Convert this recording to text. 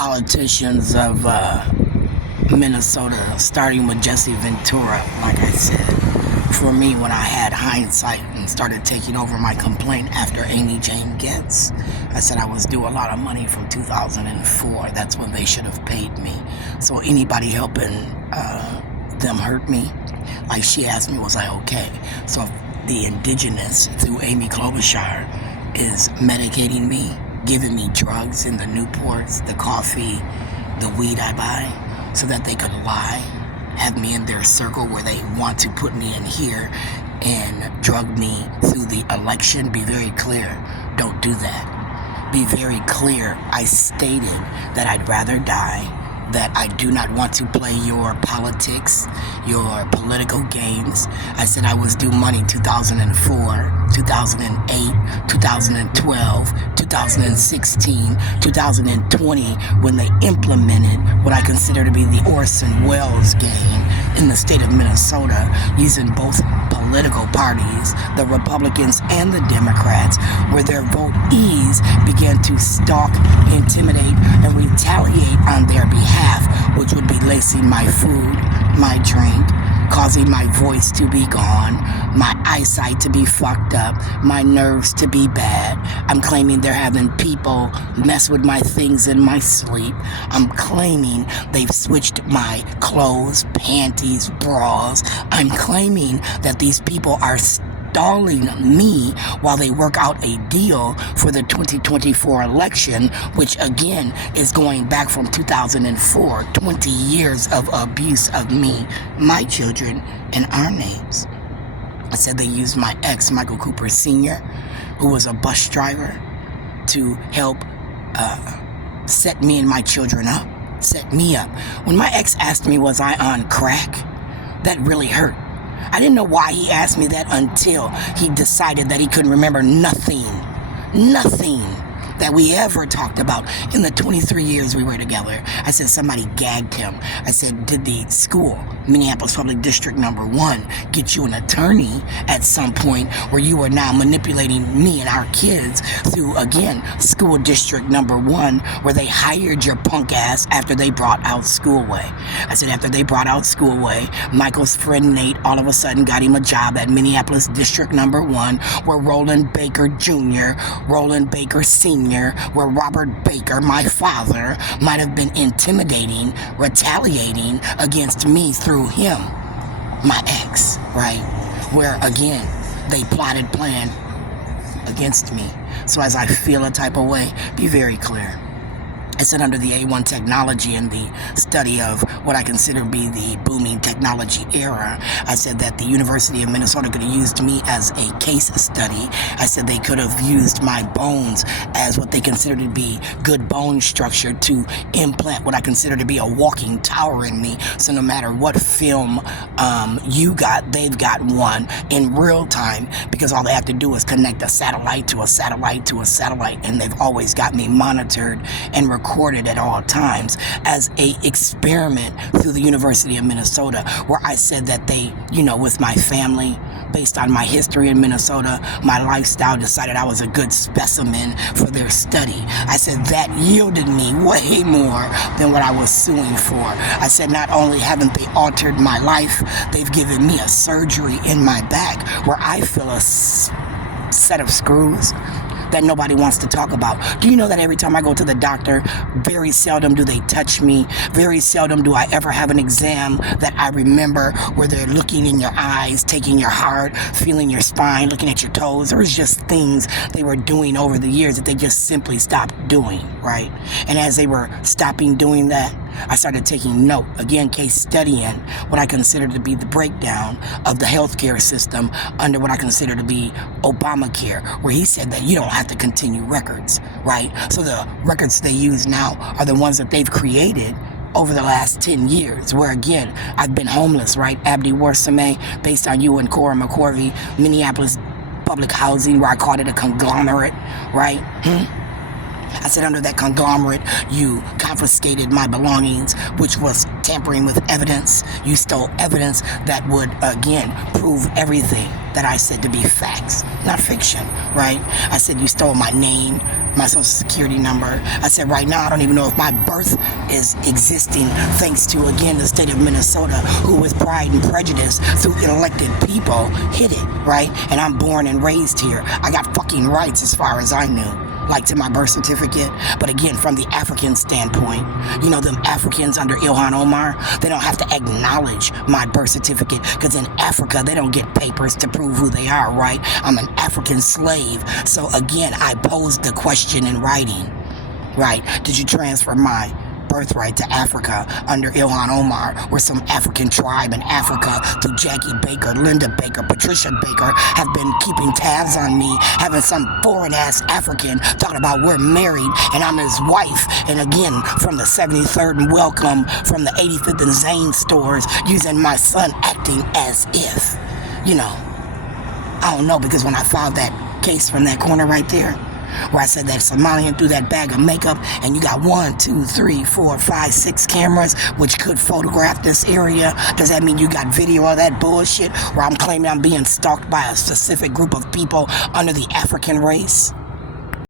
politicians of Minnesota, starting with Jesse Ventura, like I said. For me, when I had hindsight and started taking over my complaint after Amy Jane Getz, I said I was due a lot of money from 2004. That's when they should have paid me. So anybody helping them hurt me, like she asked me, was I okay? So if the indigenous, through Amy Klobuchar, is medicating me, giving me drugs in the Newports, the coffee, the weed I buy, so that they could lie, have me in their circle where they want to put me in here and drug me through the election. Be very clear. Don't do that. Be very clear. I stated that I'd rather die, that I do not want to play your politics, your political games. I said I was due money 2004, 2008, 2012, 2016, 2020, when they implemented what I consider to be the Orson Welles game in the state of Minnesota, using both political parties, the Republicans and the Democrats, where their votees began to stalk, intimidate, and retaliate on their behalf, which would be lacing my food, my drink, causing my voice to be gone, my eyesight to be fucked up, my nerves to be bad. I'm claiming they're having people mess with my things in my sleep. I'm claiming they've switched my clothes, panties, bras. I'm claiming that these people are stalling me while they work out a deal for the 2024 election, which again is going back from 2004, 20 years of abuse of me, my children, and our names. I said they used my ex, Michael Cooper Sr., who was a bus driver, to help set me and my children up, set me up. When my ex asked me, was I on crack, that really hurt. I didn't know why he asked me that until he decided that he couldn't remember nothing that we ever talked about in the 23 years we were together. I said somebody gagged him. I said, did the school, Minneapolis Public District Number 1, get you an attorney at some point where you are now manipulating me and our kids through, again, School District Number 1, where they hired your punk ass after they brought out Schoolway? I said, after they brought out Schoolway, Michael's friend Nate all of a sudden got him a job at Minneapolis District Number 1, where Roland Baker Jr., Roland Baker Sr., where Robert Baker, my father, might have been intimidating, retaliating against me through him, my ex, right? Where, again, they plotted, planned against me. So as I feel a type of way, be very clear. I said under the A1 technology and the study of what I consider to be the booming technology era, I said that the University of Minnesota could have used me as a case study. I said they could have used my bones as what they consider to be good bone structure to implant what I consider to be a walking tower in me. So no matter what film you got, they've got one in real time, because all they have to do is connect a satellite to a satellite to a satellite, and they've always got me monitored and recorded at all times as a experiment through the University of Minnesota, where I said that they, with my family, based on my history in Minnesota, my lifestyle, decided I was a good specimen for their study. I said that yielded me way more than what I was suing for. I said not only haven't they altered my life, they've given me a surgery in my back where I feel a set of screws that nobody wants to talk about. Do you know that every time I go to the doctor, very seldom do they touch me? Very seldom do I ever have an exam that I remember where they're looking in your eyes, taking your heart, feeling your spine, looking at your toes. There was just things they were doing over the years that they just simply stopped doing, right? And as they were stopping doing that, I started taking note, again, case studying what I consider to be the breakdown of the healthcare system under what I consider to be Obamacare, where he said that you don't have to continue records, right? So the records they use now are the ones that they've created over the last 10 years, where again, I've been homeless, right? Abdi Warsame, based on you and Cora McCorvey, Minneapolis public housing, where I called it a conglomerate, right? I said under that conglomerate, you confiscated my belongings, which was tampering with evidence. You stole evidence that would, again, prove everything that I said to be facts, not fiction, right? I said you stole my name, my social security number. I said right now I don't even know if my birth is existing thanks to, again, the state of Minnesota, who with pride and prejudice through elected people hid it, right? And I'm born and raised here. I got fucking rights as far as I knew, like to my birth certificate. But again, from the African standpoint, you know, them Africans under Ilhan Omar, they don't have to acknowledge my birth certificate, because in Africa they don't get papers to prove who they are, right? I'm an African slave. So again, I posed the question in writing, right? Did you transfer my birthright to Africa under Ilhan Omar, where some African tribe in Africa through Jackie Baker, Linda Baker, Patricia Baker have been keeping tabs on me, having some foreign ass African talking about we're married and I'm his wife, and again from the 73rd and Welcome, from the 85th and Zane stores, using my son acting as if, you know, I don't know, because when I filed that case from that corner right there, where I said that Somalian threw that bag of makeup, and you got 1, 2, 3, 4, 5, 6 cameras which could photograph this area. Does that mean you got video of that bullshit where I'm claiming I'm being stalked by a specific group of people under the African race?